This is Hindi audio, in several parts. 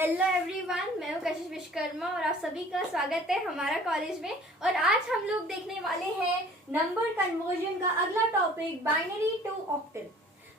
हेलो एवरीवन, मैं हूं कशिश विश्वकर्मा और आप सभी का स्वागत है हमारा कॉलेज में। और आज हम लोग देखने वाले हैं नंबर कन्वर्जन का अगला टॉपिक, बाइनरी टू ऑक्टल।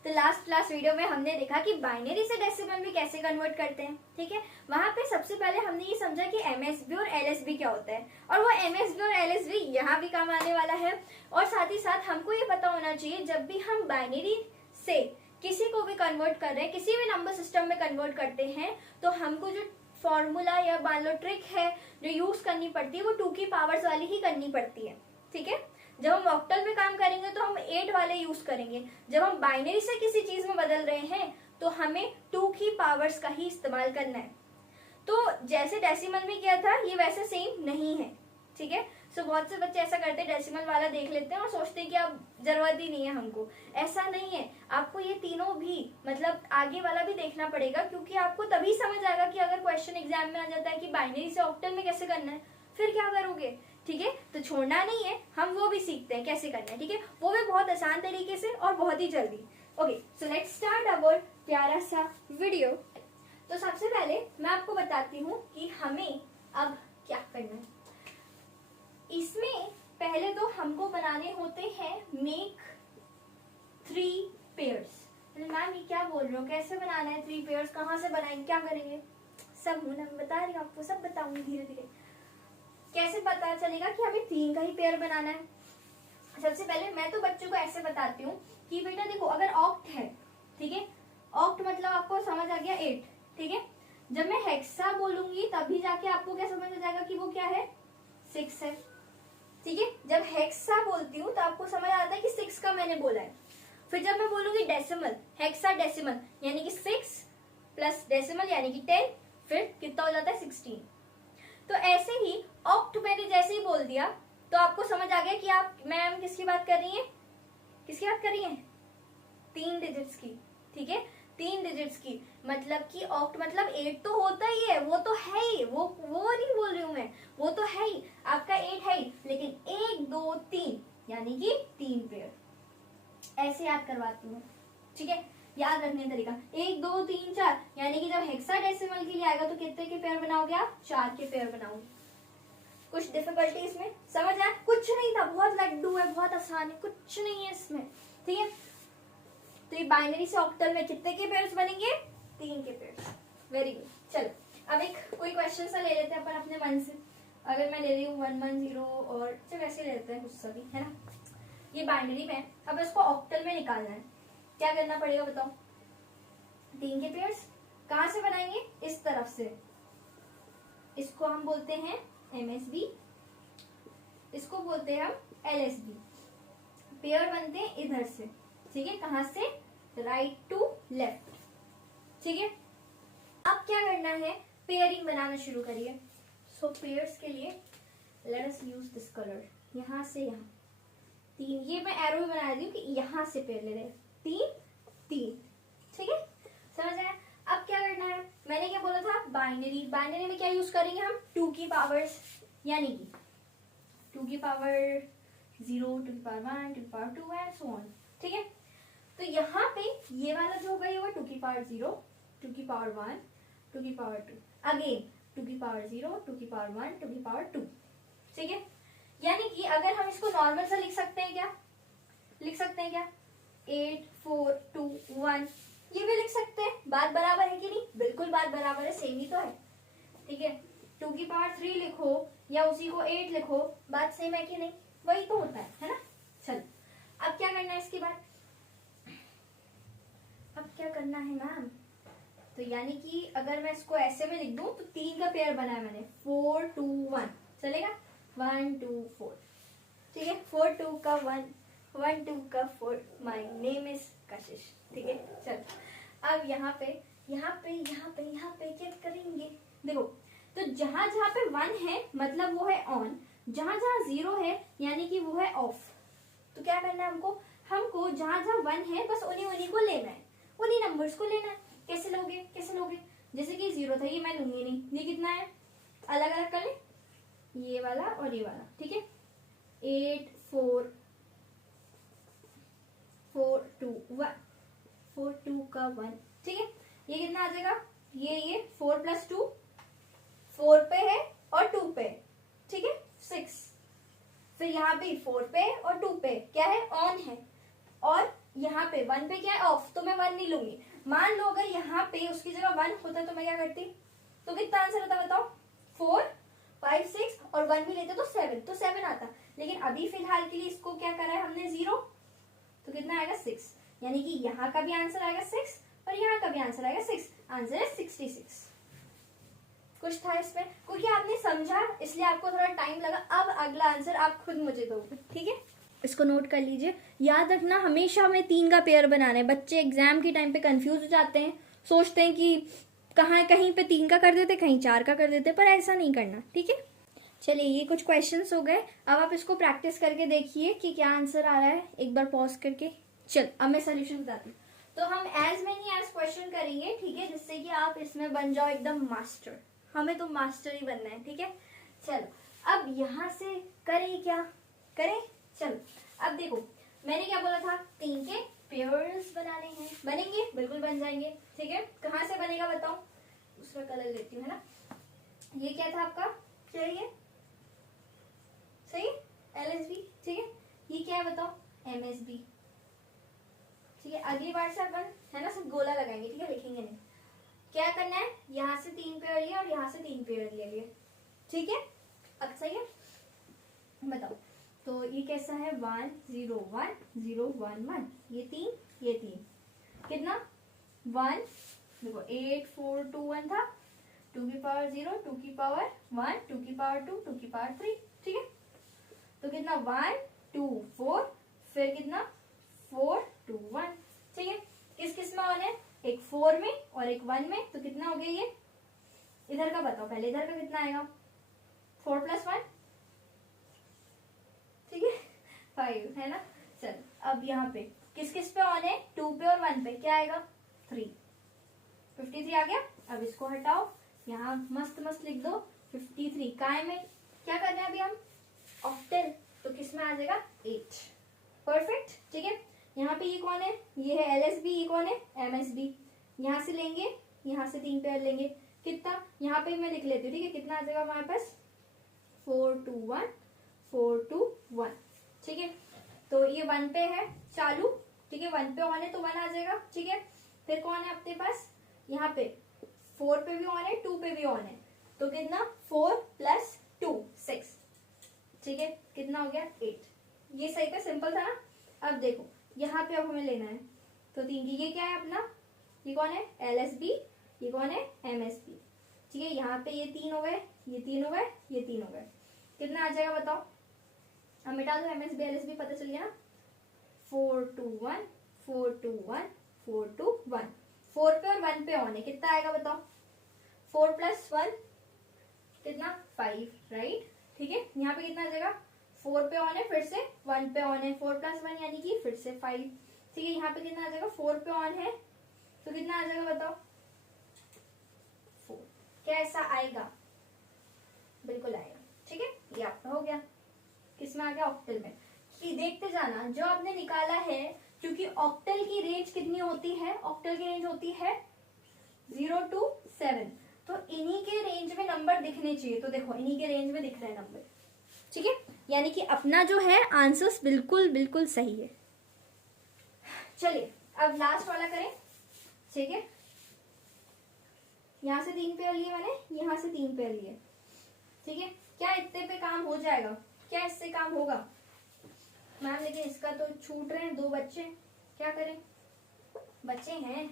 तो लास्ट वीडियो में हमने देखा कि बाइनरी से डेसिमल में कैसे कन्वर्ट करते हैं। ठीक है, वहां पे सबसे पहले हमने ये समझा कि एमएसबी और एलएसबी क्या होता है, और वो एमएसबी और एलएसबी यहाँ भी काम आने वाला है। और साथ ही साथ हमको ये पता होना चाहिए जब भी हम बाइनरी से किसी को भी कन्वर्ट कर रहे हैं, किसी भी नंबर सिस्टम में कन्वर्ट करते हैं, तो हमको जो फॉर्मूला या मान लो ट्रिक है जो यूज करनी पड़ती है वो 2 की पावर्स वाली ही करनी पड़ती है। ठीक है, जब हम ऑक्टल में काम करेंगे तो हम 8 वाले यूज करेंगे। जब हम बाइनरी से किसी चीज में बदल रहे हैं तो हमें 2 की पावर्स का ही इस्तेमाल करना है। तो जैसे डेसिमल में किया था ये वैसे सेम नहीं है। ठीक है, सो बहुत से बच्चे ऐसा करते हैं, डेसिमल वाला देख लेते हैं और सोचते हैं कि अब जरूरत ही नहीं है हमको। ऐसा नहीं है, आपको ये तीनों भी मतलब आगे वाला भी देखना पड़ेगा, क्योंकि आपको तभी समझ आएगा कि अगर क्वेश्चन एग्जाम में आ जाता है कि बाइनरी से ऑक्टल में कैसे करना है, फिर क्या करोगे। ठीक है, तो छोड़ना नहीं है, हम वो भी सीखते हैं कैसे करना है। ठीक है, वो भी बहुत आसान तरीके से और बहुत ही जल्दी। Okay, so let's start our प्यारा सा वीडियो। तो सबसे पहले मैं आपको बताती हूँ कि हमें अब क्या करना है। इसमें पहले तो हमको बनाने होते हैं मेक 3 पेयर्स। मैम ये क्या बोल रहे हो, कैसे बनाना है 3 पेयर्स, कहाँ से बनाएंगे, क्या करेंगे, सब मैं बता रही हूँ आपको, सब बताऊंगी धीरे धीरे। कैसे पता चलेगा कि हमें 3 का ही पेयर बनाना है। सबसे पहले मैं तो बच्चों को ऐसे बताती हूँ कि बेटा देखो, अगर ऑक्ट है, ठीक है, ऑक्ट मतलब आपको समझ आ गया 8। ठीक है, जब मैं हेक्सा बोलूंगी तभी जाके आपको क्या समझ आ जाएगा कि वो क्या है, 6 है। ठीक है, जब हेक्सा बोलती हूँ तो आपको समझ आता है कि 6 का मैंने बोला है। फिर जब मैं बोलूंगी डेसिमल, हेक्सा डेसिमल यानी कि 6 प्लस डेसिमल यानी कि 10, फिर कितना हो जाता है 16। तो ऐसे ही ऑक्ट मैंने जैसे ही बोल दिया तो आपको समझ आ गया कि आप मैम किसकी बात कर रही है, किसकी बात कर रही है, 3 डिजिट्स की। ठीक है, 3 डिजिट्स की मतलब कि ऑक्ट मतलब 8 तो होता ही है, वो तो है ही, वो नहीं बोल रही हूं मैं, वो तो है ही, आपका 8 है ही, लेकिन 1 2 3 यानी कि 3 पेयर ऐसे याद करवाती हूँ। ठीक है, याद रखने का तरीका 1 2 3 4 यानी कि जब हेक्साडेसिमल के लिए आएगा तो कितने के पेयर बनाओगे आप, 4 के पेयर बनाओगे। कुछ डिफिकल्टी इसमें समझ आया, कुछ नहीं था, बहुत लड्डू है, बहुत आसान है, कुछ नहीं है इसमें। ठीक है, तो ये बाइनरी से ऑक्टल में कितने के पेयर्स बनेंगे, 3 के पेयर्स। वेरी गुड, चलो अब एक कोई क्वेश्चन सा ले लेते हैं अपन अपने मन से। अगर मैं ले रही हूँ 1 1 0 और चलो ऐसे ले लेते हैं कुछ सभी, है ना। ये बाइनरी में, अब इसको ऑक्टल में निकालना है, क्या करना पड़ेगा बताओ। 3 के पेयर्स कहाँ से बनाएंगे, इस तरफ से, इसको हम बोलते हैं एमएसबी, इसको बोलते हैं हम एलएसबी। पेयर बनते हैं इधर से। ठीक है, कहां से, राइट टू लेफ्ट। ठीक है, अब क्या करना है, पेयरिंग बनाना शुरू करिए। सो पेयर्स के लिए let us use this colour, यहां से यहां 3, ये मैं एरो भी बना दी हूँ कि यहां से पेयर ले रहे हैं, 3 3। ठीक है, समझ आया। अब क्या करना है, मैंने क्या बोला था, बाइनरी, बाइनरी में क्या यूज करेंगे हम, 2 की पावर्स, यानी कि 2 की पावर 0, 2 की पावर 1, 2 की पावर 2 एंड सो ऑन। ठीक है, तो यहाँ पे ये वाला जो होगा ये होगा 2 की पावर 0, 2 की पावर 1, 2 की पावर 2, अगेन 2 की पावर 0, 2 की पावर 1, 2 की पावर 2। ठीक है, यानी कि अगर हम इसको नॉर्मल सा लिख सकते हैं, क्या लिख सकते हैं, क्या 8 4 2 1, ये भी लिख सकते हैं। बात बराबर है कि नहीं, बिल्कुल बात बराबर है, सेम ही तो है। ठीक है, 2 की पावर 3 लिखो या उसी को 8 लिखो, बात सेम है कि नहीं, वही तो होता है ना। चलो अब क्या करना है इसके बाद, अब क्या करना है मैम, तो यानी कि अगर मैं इसको ऐसे में लिख दूं तो 3 का पेयर बना है मैंने, 4 2 1 चलेगा, 1 2 4। ठीक है, 4 2 का 1, 1 2 का 4, माय नेम इज कशिश। ठीक है, चलो अब यहाँ पे क्या करेंगे, देखो तो जहां जहां पे 1 है मतलब वो है ऑन, जहां जहां 0 है यानी कि वो है ऑफ। तो क्या करना है हमको जहां जहां 1 है बस उन्हीं को लेना है, उन्हीं नंबर्स को लेना है। कैसे लोगे, जैसे कि 0 था, ये मैं लूंगी नहीं, ये कितना है, अलग अलग कर ले, ये वाला और ये वाला। ठीक है, 8 4 4 2 1, 4 2 का 1। ठीक है, ये कितना आ जाएगा ये 4+2 4 पे है और 2 पे, ठीक है 6। फिर यहाँ पे 4 पे और 2 पे क्या है, ऑन है, और यहाँ पे 1 पे क्या है, ऑफ। तो मैं 1 नहीं लूंगी। मान लो अगर यहाँ पे उसकी जगह 1 होता तो मैं क्या करती, तो कितना आंसर होता बताओ, 4 5 6 और 1 भी लेते तो 7, तो 7 आता। लेकिन अभी फिलहाल के लिए इसको क्या करा है हमने, 0, तो कितना आएगा 6। यानी कि यहाँ का भी आंसर आएगा 6 और यहाँ का भी आंसर आएगा 6। आंसर है 66। कुछ था इसमें, क्योंकि आपने समझा इसलिए आपको थोड़ा टाइम लगा। अब अगला आंसर आप खुद मुझे दोगे, ठीक है। इसको नोट कर लीजिए, याद रखना हमेशा हमें 3 का पेयर बनाना है। बच्चे एग्जाम के टाइम पे कंफ्यूज हो जाते हैं, सोचते हैं कि कहीं पे 3 का कर देते, कहीं 4 का कर देते, पर ऐसा नहीं करना, ठीक है। चलिए ये कुछ क्वेश्चंस हो गए। अब आप इसको प्रैक्टिस करके देखिए कि क्या आंसर आ रहा है, एक बार पॉज करके। चल अब मैं सोल्यूशन बताती हूँ। तो हम एज मेनी एज क्वेश्चन करेंगे, ठीक है, जिससे कि आप इसमें बन जाओ एकदम मास्टर। हमें तो मास्टर ही बनना है, ठीक है। चलो अब यहाँ से करें, क्या करें, चलो अब देखो मैंने क्या बोला था, 3 के पेयर्स बनाने हैं। बनेंगे, बिल्कुल बन जाएंगे, ठीक है। कहाँ से बनेगा बताओ, दूसरा कलर लेती हूँ, है ना। ये क्या था आपका, चलिए सही, LSB, ठीक है। ये क्या है बताओ, MSB, ठीक है। अगली बार से अपन है ना सब गोला लगाएंगे, ठीक है, लिखेंगे नहीं। क्या करना है, यहाँ से 3 पेयर लिए और यहाँ से 3 पेयर ले लिए, ठीक है। अब सही है, बताओ। तो ये कैसा है, 1 0 1 0 1 1, ये 3 कितना 1, देखो 8 4 2 1 था, 2 की पावर 0 2 की पावर 1 2 की पावर 2 2 की पावर 3, ठीक है। तो कितना 1 2 4, फिर कितना 4 2 1, ठीक है। किस किस में ऑन है, एक 4 में और एक 1 में, तो कितना हो गया ये, इधर का बताओ पहले, इधर का कितना आएगा, 4 + 1, ठीक है 5, है ना। चल अब यहाँ पे किस किस पे ऑन है, 2 पे और 1 पे, क्या आएगा 3, 53 आ गया। अब इसको हटाओ, यहाँ मस्त मस्त लिख दो 53। काय में क्या करना है अभी हम, ऑक्टल, तो किस में आ जाएगा 8, परफेक्ट, ठीक है। यहाँ पे ये कौन है, ये है LSB, ये कौन है MSB। यहाँ से लेंगे, यहाँ से 3 पेयर लेंगे, कितना, यहाँ पे मैं लिख लेती हूँ, ठीक है। कितना आ जाएगा हमारे पास, 4 2 1 4 2 1, ठीक है। तो ये 1 पे है चालू, ठीक है, 1 पे ऑन है तो 1 आ जाएगा, ठीक है। फिर कौन है अपने पास, यहाँ पे 4 पे भी ऑन है, 2 पे भी ऑन है, तो कितना 4 + 2 6, ठीक है। कितना हो गया 8। ये सही पे सिंपल था ना। अब देखो यहाँ पे अब हमें लेना है, तो 3 की, ये क्या है अपना, ये कौन है LSB, ये कौन है MSB, ठीक है। यहाँ पे ये 3 हो गए, ये 3 हो गए, ये 3 हो गए, कितना आ जाएगा बताओ। अब मिटा दो MSB LSB, पता चल गया ना। 4 2 1 4 2 1 4 2 1, 4 पे और 1 पे ऑन है, कितना आएगा बताओ, 4 + 1 कितना 5, राइट, ठीक है। यहाँ पे कितना आ जाएगा, 4 पे ऑन है, फिर से 1 पे ऑन है, 4 + 1 यानी कि फिर से 5, ठीक है। यहाँ पे कितना आ जाएगा, 4 पे ऑन है तो कितना आ जाएगा बताओ 4, क्या ऐसा आएगा, बिल्कुल आएगा, ठीक है। ये आपका हो गया, किसमें आ गया, ऑक्टल में। कि देखते जाना जो आपने निकाला है, क्योंकि ऑक्टल की रेंज कितनी होती है, ऑक्टल की रेंज होती है 0 to 7, तो इन्हीं के रेंज में नंबर दिखने चाहिए। तो देखो इन्हीं के रेंज में दिख रहे हैं नंबर, ठीक है। यानी कि अपना जो है आंसर्स बिल्कुल बिल्कुल सही है। चलिए अब लास्ट वाला करें, ठीक है। यहाँ से 3 पेयर लिए मैंने, यहाँ से 3 पेयर लिए, ठीक है। क्या इतने पे काम हो जाएगा, क्या इससे काम होगा मैम, लेकिन इसका तो छूट रहे हैं 2 बच्चे, क्या करें, बच्चे हैं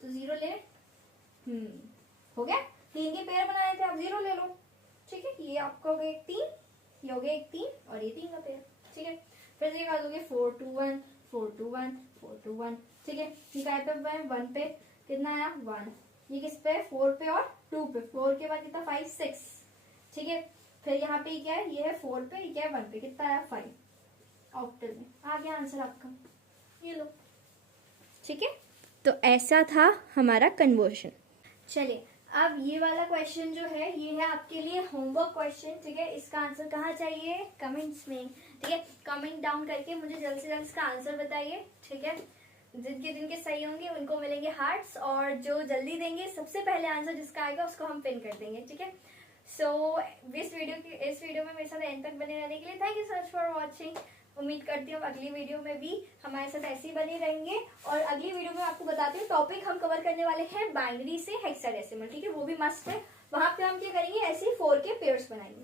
तो 0 ले, हो गया। 3 के पेयर बनाए थे, आप 0 ले लो, ठीक है। ये आपका हो गया 1 3, ये हो गया 1 3 और ये 3 का पेयर, ठीक है। फिर ये कर दोगे 4 2 1 4 2 1 4 2 1, ठीक है। ये काय पे 1 पे कितना आया 1, ये किस पे 4 पे और 2 पे, 4 के बाद कितना 5 6, ठीक है। फिर यहाँ पे क्या है, ये है 4 पे, ये क्या है 1 पे, कितना आया 5, ऑक्टल में आ गया आंसर आपका, ये लो, ठीक है। तो ऐसा था हमारा कन्वर्शन। चलिए अब ये वाला क्वेश्चन जो है ये है आपके लिए होमवर्क क्वेश्चन, ठीक है। इसका आंसर कहाँ चाहिए, कमेंट्स में, ठीक है। कमेंट डाउन करके मुझे जल्द से जल्द इसका आंसर बताइए, ठीक है। जिनके जिनके सही होंगे उनको मिलेंगे हार्ट्स, और जो जल्दी देंगे सबसे पहले आंसर जिसका आएगा उसको हम पिन कर देंगे, ठीक है। सो इस वीडियो में मेरे साथ एंड तक बने रहने के लिए thank you so much for watching. उम्मीद करती हूँ अगली वीडियो में भी हमारे साथ ऐसे ही बने रहेंगे। और अगली वीडियो में आपको बताती हूँ टॉपिक हम कवर करने वाले हैं बाइनरी से हेक्साडेसिमल, ठीक है, वो भी मस्त है। वहां पे हम क्या करेंगे, ऐसे 4 के पेयर्स बनाएंगे।